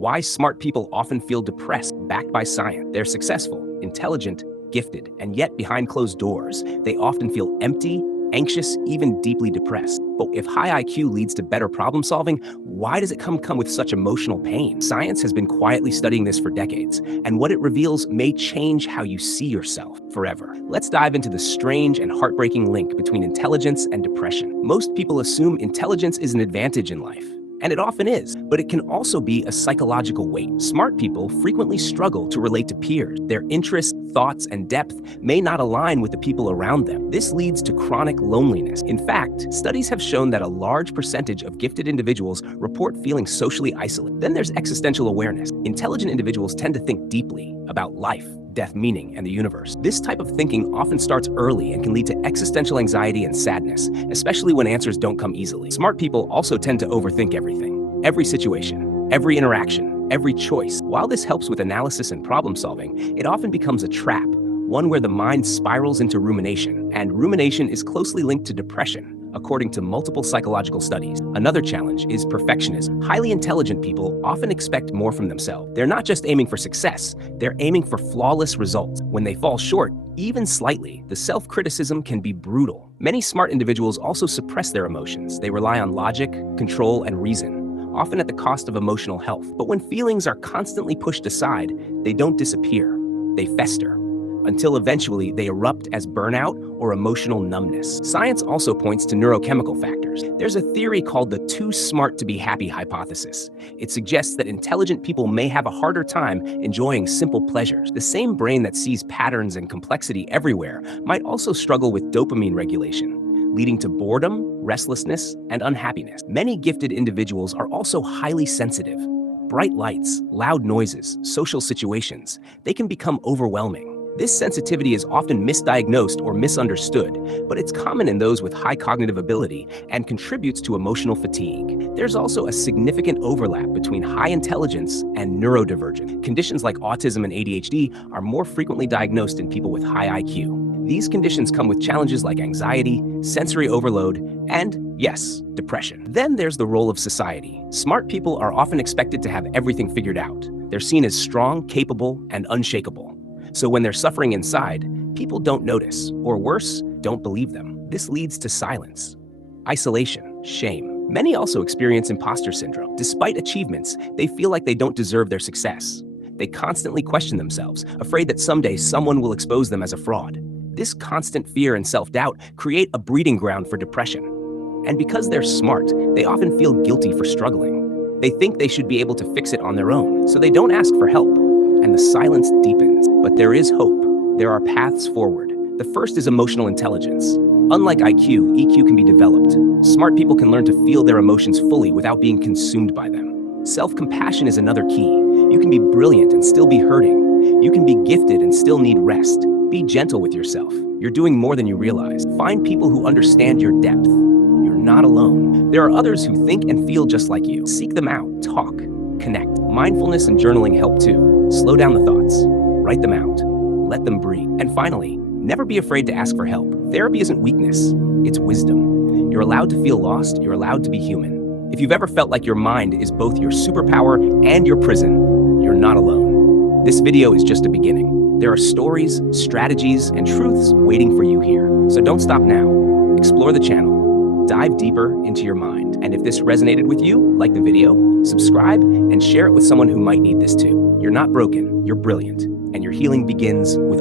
Why smart people often feel depressed, backed by science. They're successful, intelligent, gifted, and yet behind closed doors, they often feel empty, anxious, even deeply depressed. But if high IQ leads to better problem solving, why does it come with such emotional pain? Science has been quietly studying this for decades, and what it reveals may change how you see yourself forever. Let's dive into the strange and heartbreaking link between intelligence and depression. Most people assume intelligence is an advantage in life. And it often is, but it can also be a psychological weight. Smart people frequently struggle to relate to peers. Their interests, thoughts, and depth may not align with the people around them. This leads to chronic loneliness. In fact, studies have shown that a large percentage of gifted individuals report feeling socially isolated. Then there's existential awareness. Intelligent individuals tend to think deeply about life, death, meaning, and the universe. This type of thinking often starts early and can lead to existential anxiety and sadness, especially when answers don't come easily. Smart people also tend to overthink everything, every situation, every interaction, every choice. While this helps with analysis and problem solving, it often becomes a trap, one where the mind spirals into rumination, and rumination is closely linked to depression, according to multiple psychological studies. Another challenge is perfectionism. Highly intelligent people often expect more from themselves. They're not just aiming for success, they're aiming for flawless results. When they fall short, even slightly, the self-criticism can be brutal. Many smart individuals also suppress their emotions. They rely on logic, control, and reason, often at the cost of emotional health. But when feelings are constantly pushed aside, they don't disappear, they fester, until eventually they erupt as burnout or emotional numbness. Science also points to neurochemical factors. There's a theory called the too smart to be happy hypothesis. It suggests that intelligent people may have a harder time enjoying simple pleasures. The same brain that sees patterns and complexity everywhere might also struggle with dopamine regulation, leading to boredom, restlessness, and unhappiness. Many gifted individuals are also highly sensitive. Bright lights, loud noises, social situations, they can become overwhelming. This sensitivity is often misdiagnosed or misunderstood, but it's common in those with high cognitive ability and contributes to emotional fatigue. There's also a significant overlap between high intelligence and neurodivergent. Conditions like autism and ADHD are more frequently diagnosed in people with high IQ. These conditions come with challenges like anxiety, sensory overload, and, yes, depression. Then there's the role of society. Smart people are often expected to have everything figured out. They're seen as strong, capable, and unshakable. So when they're suffering inside, people don't notice, or worse, don't believe them. This leads to silence, isolation, shame. Many also experience imposter syndrome. Despite achievements, they feel like they don't deserve their success. They constantly question themselves, afraid that someday someone will expose them as a fraud. This constant fear and self-doubt create a breeding ground for depression. And because they're smart, they often feel guilty for struggling. They think they should be able to fix it on their own, so they don't ask for help. And the silence deepens. But there is hope. There are paths forward. The first is emotional intelligence. Unlike IQ, EQ can be developed. Smart people can learn to feel their emotions fully without being consumed by them. Self-compassion is another key. You can be brilliant and still be hurting. You can be gifted and still need rest. Be gentle with yourself. You're doing more than you realize. Find people who understand your depth. You're not alone. There are others who think and feel just like you. Seek them out. Talk. Connect. Mindfulness and journaling help too. Slow down the thoughts. Write them out. Let them breathe. And finally, never be afraid to ask for help. Therapy isn't weakness. It's wisdom. You're allowed to feel lost. You're allowed to be human. If you've ever felt like your mind is both your superpower and your prison, you're not alone. This video is just a beginning. There are stories, strategies, and truths waiting for you here. So don't stop now. Explore the channel. Dive deeper into your mind. And if this resonated with you, like the video, subscribe, and share it with someone who might need this too. You're not broken, you're brilliant, and your healing begins with